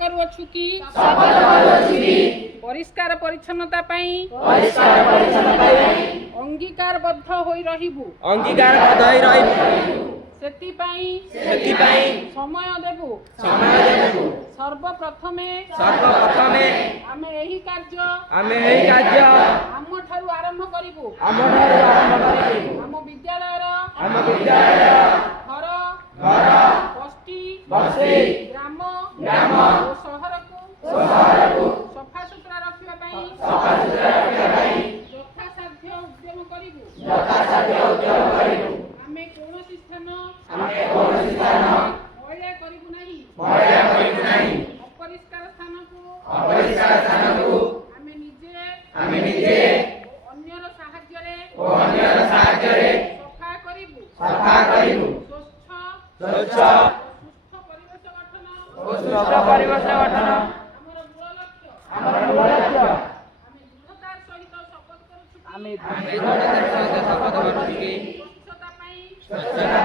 करूछु कि परिष्कार परिच्छन्नता अंगीकारबद्ध होई रहिबु सेति समय देबु सर्वप्रथमे आमे एही कार्य आम ठारू आरंभ करिबु आम विद्यालयर घर बस्ती ग्राम और शहर को सफा सुतरा रखिबा पई यथासाध्य उद्यम करिबु आमे कोनोसी स्थान मैला करिबु नाही अपरिष्कार स्थान को आमे निजे अन्यर साहाय्य सफा करिबु स्वच्छ परिवेश गठन हमर मूल लक्ष्य आमे दृढ़तार सहित शपथ करूछु कि स्वच्छता